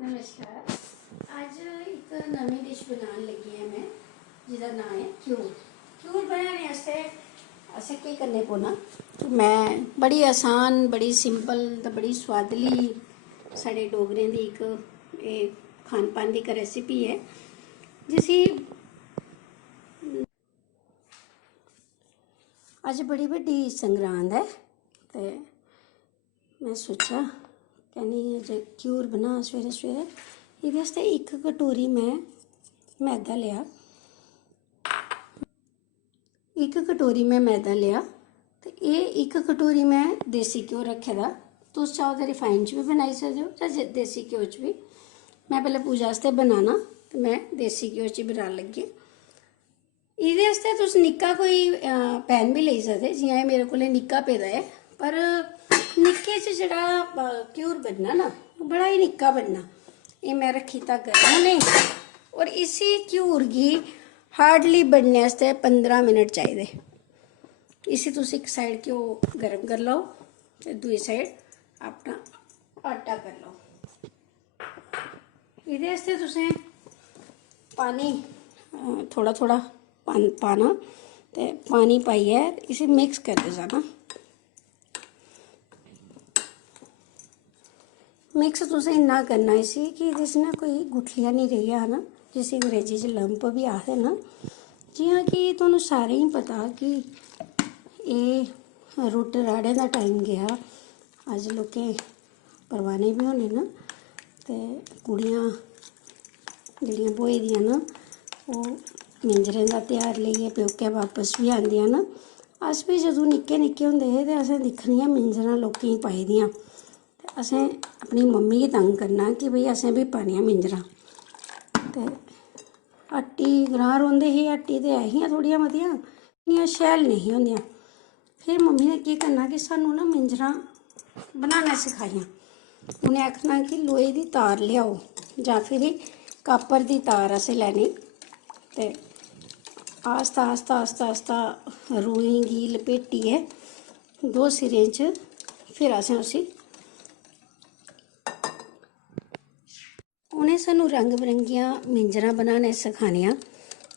नमस्कार। आज एक नवी डिश बनाने लगी है मैं, जिसका नाम है घ्यूर। घ्यूर बनाने वास्ते असें केह् करने पौना कि मैं बड़ी आसान, बड़ी सिंपल ते बड़ी स्वादली साढ़े डोगरें दी एक खान पान दी एक रेसिपी है, जिसी अज बड़ी बड्डी संगरांद है ते मैं सोचा कहनी अज घ्यूर बना सवेरे सवेरे। एह्दे आस्तै एक कटोरी मैं मैदा लिया, एक कटोरी मैं मैदा लिया ते एह् एक कटोरी मैं देसी घ्यो रखे दा। तुस चाहो तो रिफाइंड च भी बनाई सकदे हो जां देसी घ्यो च भी। मैं पैह्ले पूजा आस्तै बनाना ते मैं देसी घ्यो च बनान लगी। एह्दे आस्तै तुस निक्का कोई पैन भी लेई सकदे, जियां मेरे कोल निक्का पेदा है, पर निक्के च जेह्ड़ा घ्यूर बनना ना बड़ा ही निक्का बनना। एह् मैं रक्खी दित्ता गरम होने, और इसी घ्यूर गी हार्डली बनने आस्तै 15 मिनट चाहिए। इसी तुस इक साइड घ्यो गर्म कर लो ते दूई साइड अपना आटा कर लो। एह्दे आस्तै तुसें पानी थोड़ा थोड़ा पाना ते पानी पाइयै इसी मिक्स करदे जाना। मिक्स तुसें इन्ना करना इसी कि एह्दे च ना कोई गुठलियां नहीं रेही जान, जिसी अंग्रेजी च लंप भी आखदे न। जियां कि तुहानूं सारें ही पता कि एह् रुट्ट राड़े दा टाइम गया, अज्ज लोकें परवाने भी होने न ते कुड़ियां जेह्ड़ियां ब्होई दियां न ओह् मिंजरें दा ध्यार लेइयै प्योकै बापस भी आंदियां न। अस भी जदूं निक्के निक्के होंदे हे ते असें दिक्खनियां मिंजरां लोकें गी पाई दियां ते असें अपनी मम्मी गी तंग करना कि भई असें भी पानियां मिंजरां। ते हट्टी ग्रांऽ रौंह्दे हे, हट्टी ते ऐहियां थोह्ड़ियां मतियां, इन्नियां शैल नेईं होंदियां। फिर मम्मी ने केह् करना कि सानूं ना मिंजरां बनाना सखाइयां। उ'नें आखना कि लोहे दी तार लेआओ जां फिर कापर दी तार असें लैनी ते आस्ता आस्ता आस्ता आस्ता रूई गी लपेटियै दो सिरें च फिर असें उसी उ'नें सानूं रंग बरंगियां मिंजरां बनाने सखानियां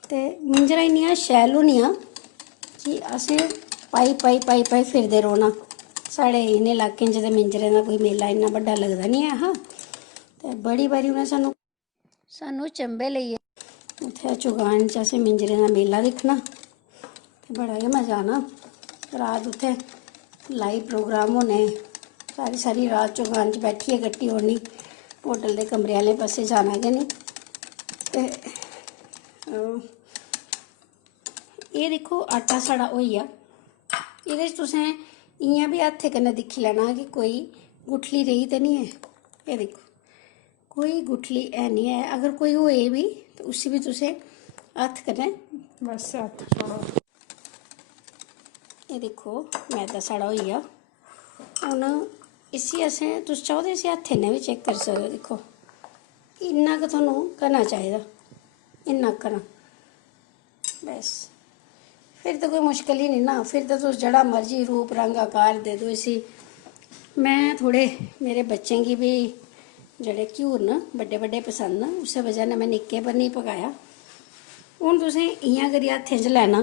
ते मिंजरां इन्नियां शैल होनियां कि असें पाई पाई पाई पाई फिरदे रौह्ना। साढ़े इ'नें इलाकें च ते मिंजरें दा कोई मेला इन्ना बड्डा लगदा निं ऐ हा, ते बड़ी बारी उ'नें सानूं चंबे लेइयै उत्थै चुगान च असें मिंजरें दा मेला दिक्खना ते बड़ा गै मजा आना। रात उत्थै लाइव प्रोग्राम होने, सारी सारी रात चुगान च बैठियै कट्टी ओड़नी, होटल दे कमरे आह्ले पास्से जाना गै निं। ते एह् दिक्खो आटा साढ़ा होई गेआ। एह्दे च तुसें इ'यां भी हत्थै कन्नै दिक्खी लैना कि कोई गुठली रेही ते निं ऐ। एह् दिक्खो कोई गुठली है नहीं है, अगर कोई होए भी तो उसी भी तुसें हत्थ कन्नै बस हत्थ छोड़ो। ये दिक्खो मैदा साढ़ा होई गेआ। हून इसी असें तुस चाहो तो इसी हत्थै कन्नै भी चेक करी सकदे हो। दिक्खो इन्ना गै तुहानूं करना चाहिदा, इन्ना करना बस। फिर तो कोई मुश्किल ही नहीं ना, फिर तो तुस जेह्ड़ा मर्जी रूप रंग आकार दे दो इसी। मैं थोड़े मेरे बच्चें गी भी जेह्ड़े घ्यूर न बड्डे बड्डे पसंद न, उस्सै वजह कन्नै मैं निक्के पर नहीं पकाया। हून तुसें इ'यां करियै हत्थें च लैना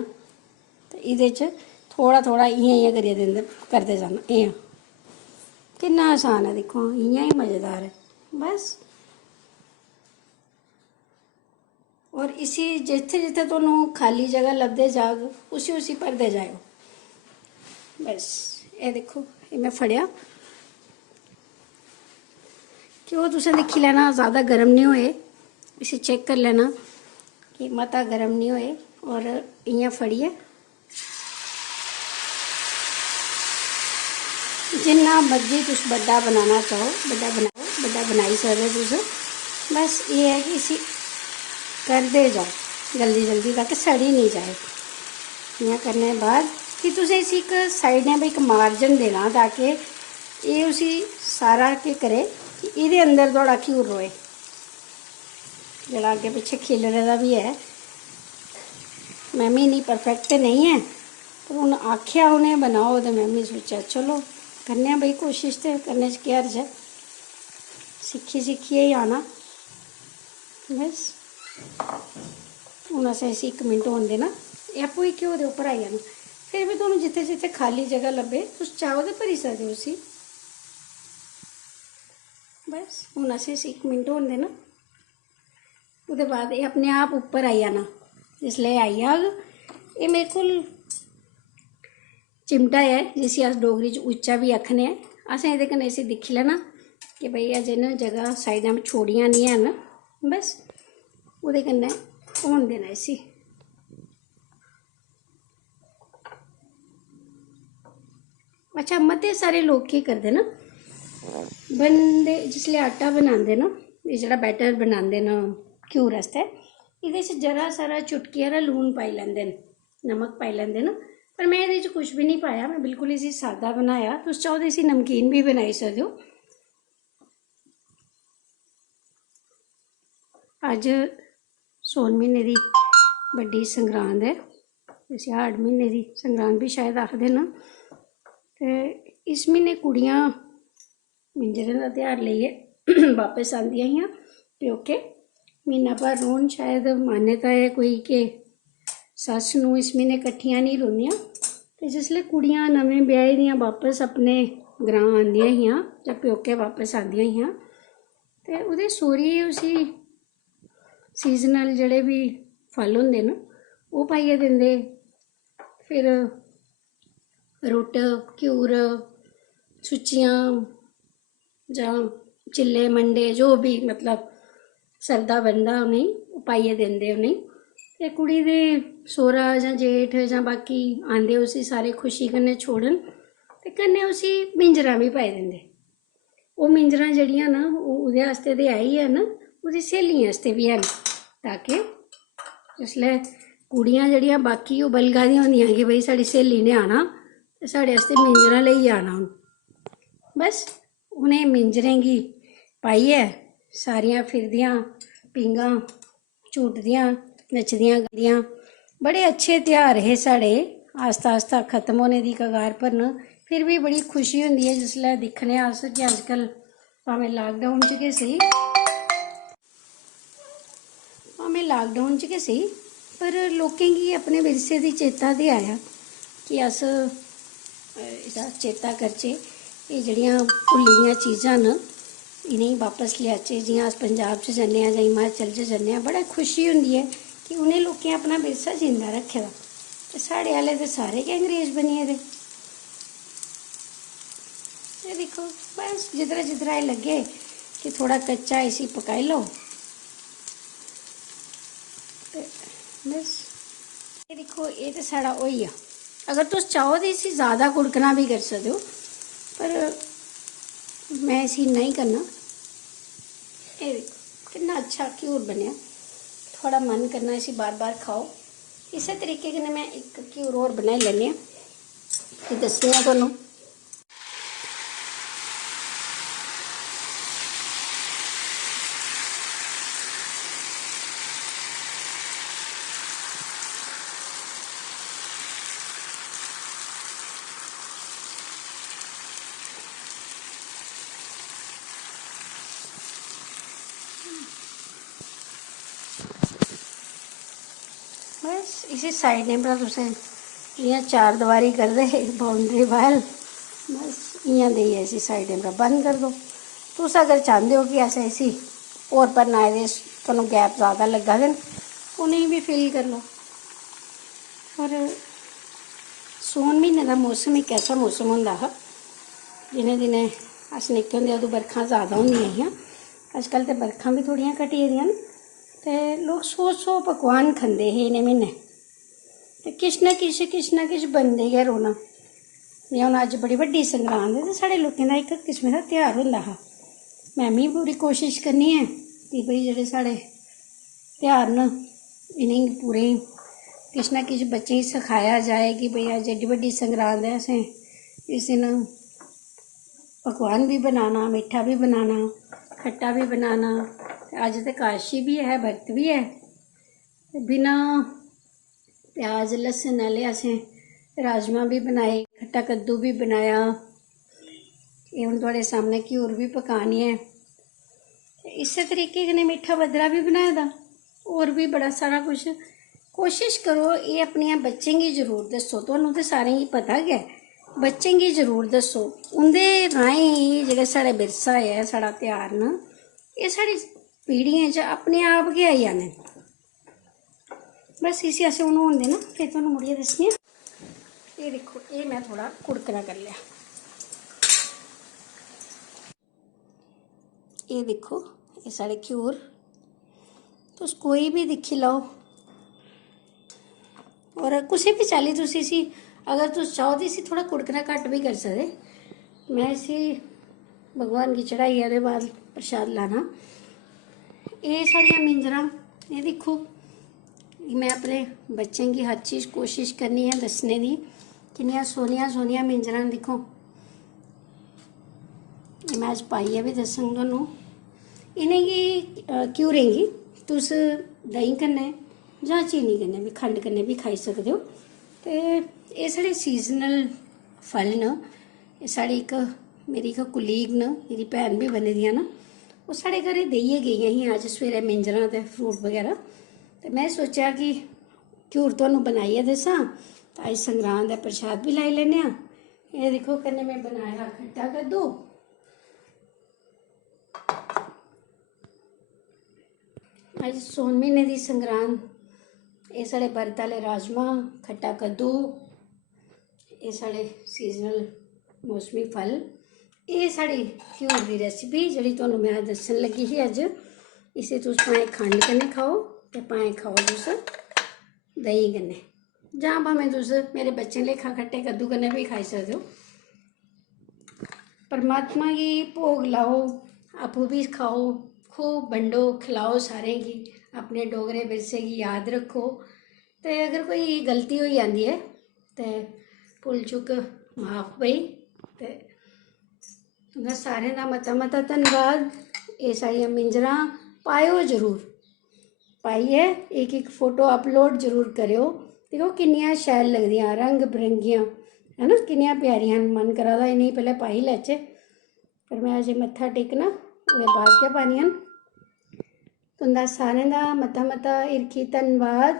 ते एह्दे च थोड़ा थोड़ा इ'यां इ'यां करियै दिंदे करदे जाना। इ'यां किन्ना आसान है, दिक्खो इ'यां ही मज़ेदार है बस। और इसी जित्थे जित्थे तुहानूं खाली जगह लभदे जाग उसी उसी भरदे जाओ बस। एह् दिक्खो एह् मैं फड़ेआ घ्यो, तुसें दिक्खी लैना ज़्यादा गर्म नहीं होए, इसी चेक कर लेना कि मता गर्म नहीं होए, और इ'यां फड़ियै जिन्ना मर्जी तुस बड्डा बनाना चाहो बड्डा बनाओ, बड्डा बनाई सकदे तुस। बस ये है कि इसी करदे जाओ जल्दी जल्दी ताकि सड़ी नहीं जाए। इ'यां करने दे बाद कि तुसें इसी एक साइडें पर एक मार्जन देना ताकि एह् उसी सारा केह् करे कि एह्दे अंदर थोड़ा घ्यूर रोए। जेह्ड़ा अग्गें पिच्छे खिलरे दा भी है, मैं भी इन्नी परफेक्ट ते नहीं है, पर हून आखेआ उ'नें बनाओ ते मैं भी सोचेआ चलो करने आं भाई कोशिश, ते करने च केह् हर्ज है। सीखी ही आना। बस हूँ असें इसी 1 मिनट होने देना, ये आपू ही घ्यो के उपर आई जाना। फिर भी तुहानूं जिथे जिथे खाली जगह लभे तुस चाहो तो भरी सकते हो उसी। बस हूँ असें इसी 1 मिनट होने देना, उसके बाद ये अपने आप उपर आई जाना। जिसले आई जाग, ये मेरे को चिमटा है जिसी अस डोगरी च उच्चा भी आखने, असें ये कन्नै इसी दिक्खी लैना कि भाई अजें न जगह साइडां में छोड़ियां नहीं हैन। बस वो कन्नै होन देना इसी। अच्छा, मते सारे लोग केह् करदे न, बनदे जिसले आटा बनांदे न, ये जेह्ड़ा बैटर बनांदे न घ्यूर आस्तै, इहदे च जरा सारा चुटकी हारा लून पाई लैंदे न, नमक पाई लैंदे न। पर मैं इहदे च कुछ भी नहीं पाया, मैं बिल्कुल इसी सादा बनाया। तुस चाहो तो इसी नमकीन भी बनाई सकदे हो। अज सौन म्हीने दी बड्डी संगरांद है, इसी हाड़ म्हीने दी संगरांद भी शायद आखदे न। ते इस म्हीने कुड़ियां मिंजरें दा त्यौहार लेइयै वापस आंदियां हियां प्योके, म्हीना भर रौह्न। शायद मान्यता है कोई कि सस्स नूं इस म्हीने कट्ठियां नहीं रौंह्दियां। ते जिसलै कुड़ियां नवें ब्याही दियां वापस अपने ग्रां आंदियां हियां जां प्योके वापस आंदियां हियां, ते ओह्दे सौह्रिये उसी सीजनल जेह्ड़े भी फल होंदे न ओह् पाइयै दिंदे। फिर रुट्ट, घ्यूर, सुच्चियां जां चिल्ले मंडे जो भी मतलब सरदा बनदा उ'नेंगी ओह् पाइयै दिंदे उ'नेंगी। ते कुड़ी दे सौह्रा जां जेठ जां बाकी आंदे उसी सारे खुशी कन्नै छोड़न, ते कन्नै उसी मिंजरां भी पाई दिंदे। ओह् मिंजरां जेह्ड़ियां न ओह्दे आस्तै ते है ही है न, ओह्दी स्हेलियें आस्तै बी हैन, ताकि जिसलै कुड़ियां जेह्ड़ियां बाकी ओह् बलगा दियां होंदियां कि भाई साढ़ी स्हेली ने आना ते साढ़े आस्तै मिंजरां लेइयै आना हून। बस उ'नें मिंजरें गी पाइयै सारियां फिरदियां पींगां झूटदियां नचदियां गांदियां। बड़े अच्छे त्यौहार हे साढ़े, आस्ता आस्ता खत्म होने दी कगार पर न। फिर भी बड़ी खुशी होंदी है जिसलै दिक्खने अस कि अजकल भावें लाकडाउन च गै सेही, पर लोकें गी अपने विरसे दी चेता ते आया कि अस एह्दा चेता करचै। एह् जेह्ड़ियां भुल्ली दियां चीज़ां न इ'नेंगी बापस लेआचै। जियां अस पंजाब च जन्ने आं जां हिमाचल च जन्ने आं, बड़ा खुशी होंदी है कि उ'नें लोकें अपना विरसा जिंदा रक्खे दा, ते साढ़े आह्ले ते सारे गै अंग्रेज बनी गेदे। ये दिक्खो, बस जिद्धरा जिद्धरा एह् लग्गे कि थोड़ा कच्चा इसी पकाई लो, ते बस ये दिक्खो ये तो साढ़ा होई गेआ। अगर तुस चाहो तो इसी ज़्यादा कुड़कना भी करी सकदे हो, पर मैं इसी नहीं करना। ये देखो कितना अच्छा घ्यूर बनेआ, थोड़ा मन करना इसी बार बार खाओ। इस तरीके कन्नै मैं एक घ्यूर होर बनाई लैन्नी आं, फिर दस्सनी आं तुहानूं। बस इसी साइड पर तुसें जियां चार दवारी करदे बाउंड्री वाल, बस इ'यां देइयै इसी साइडें पर बंद कर दो। तुस अगर चाहते हो कि असें इसी होर भरना एह्दे तुहानूं गैप ज़्यादा लग्गा दे न, उ'नेंगी भी फिल कर लो। पर सौन म्हीने दा मौसम एक ऐसा मौसम होंदा हा, जिनें दिनें अस निक्के होंदे अदूं बरखां ज़्यादा होंदियां हियां। अजकल ते बरखां भी थोह्ड़ियां घटी गेदियां न, ते लोग 100 पकवान खंदे हे इ'नें म्हीने, ते किश ना किश बनदे गै रौह्ना। जियां हून अज्ज बड़ी बड्डी संगरांद है, ते साढ़े लोकें दा इक किस्म दा त्यौहार होंदा हा। मैं भी पूरी कोशिश करनी है कि भाई जेह्ड़े साढ़े त्यौहार न इ'नेंगी पूरे किश ना किश बच्चें गी सखाया जाए कि भाई अज्ज एड्डी बड्डी संगरांद है, असें इस दिन पकवान भी बनाना, मिट्ठा भी बनाना, खट्टा भी बनाना। अज्ज ते काशी भी है, बरत भी है, बिना प्याज लहसुन आह्ले असें राजमा भी बनाए, खट्टा कद्दू भी बनाया। ये हून थुआढ़े सामने घ्यूर भी पकाने हैं। इस तरीके कन्नै मीठा बदरा भी बनाए दा, और भी बड़ा सारा कुछ। कोशिश करो ये अपने बच्चें गी जरूर दस्सो, तुहानूं ते सारें गी पता गै, बच्चें गी जरूर दस्सो। उं'दे राहें ही जेह्ड़े साढ़े विरसा है, साढ़ा त्यौहार न, एह् साढ़ी पीढ़ियें च अपने आप गै आई जाने। बस इसी असें हून होन देना, फिर तुहानूं मुड़ियै दस्सनी आं। ये दिक्खो, ये मैं थोड़ा कुड़कना कर लिया। ये दिक्खो, ये साढ़े घ्यूर तुस कोई भी दिक्खी लैओ, और कुसै भी चाल्ली तुस इसी अगर तुस चाहो तो इसी थोड़ा कुड़कना घट्ट भी करी सकदे। मैं इसी भगवान गी चढ़ाइयै ओह्दे बाद प्रशाद लाना। एह् साढ़ियां मिंजरां, एह् दिक्खो, मैं अपने बच्चें गी हर चीज़ कोशिश करनी है दस्सने दी। किन्नियां सोहनियां सोहनियां मिंजरां न, दिक्खो। एह् मैं अज्ज पाइयै भी दस्सङ तुहानूं। इ'नेंगी घ्यूरें गी तुस देहीं कन्नै जां चीनी कन्नै भी, खंड कन्नै भी खाई सकदे हो। ते एह् साढ़े सीजनल फल न। एह् साढ़ी इक मेरी इक कुलीग न, मेरी भैन भी बनी दियां न, ओह् साढ़े घरै देइयै गेइयां हियां अज्ज सवेरै मिंजरां ते फ्रूट बगैरा। ते मैं सोचेआ कि घ्यूर तुहानूं बनाइयै दस्सां, ते अज्ज संगरांद दा प्रशाद भी लाई लैन्ने आं। एह् दिक्खो, कन्नै मैं बनाया खट्टा कद्दू। अज्ज सौन म्हीने दी संगरांद। एह् साढ़े बरत आह्ले राजमां, खट्टा कद्दू, एह् साढ़े सीजनल मौसमी फल। एह् साढ़ी घ्यूर दी रेसिपी जेह्ड़ी तुहानूं मैं दस्सन लगी ही अज्ज। इसी तुस भाएं खंड कन्नै खाओ ते भाएं खाओ तुस देहीं कन्नै, जां भामें तुस मेरे बच्चें लेखा खट्टे कद्दू कन्नै भी खाई सकदे हो। परमात्मा गी भोग लाओ, आपूं भी खाओ, खूब बंडो, खिलाओ सारें गी। अपने डोगरे विरसे गी याद रक्खो। ते अगर कोई गलती होई जांदी है ते भुल चुक माफ भई। ते तुं'दा सारें दा मता मता धन्नवाद। एह् साढ़ियां मिंजरां पाएओ जरूर, पाइयै इक इक फोटो अपलोड जरूर करेओ। दिक्खो किन्नियां शैल लगदियां, रंग बरंगियां, है ना, किन्नियां प्यारियां न। मन करा दा इ'नेंगी पैह्लें पाई लैचे, पर मैं अजें मत्था टेकना, ओह्दे बाद गै पानियां न। तुं'दा सारें दा मता मता हिरखी धन्नवाद।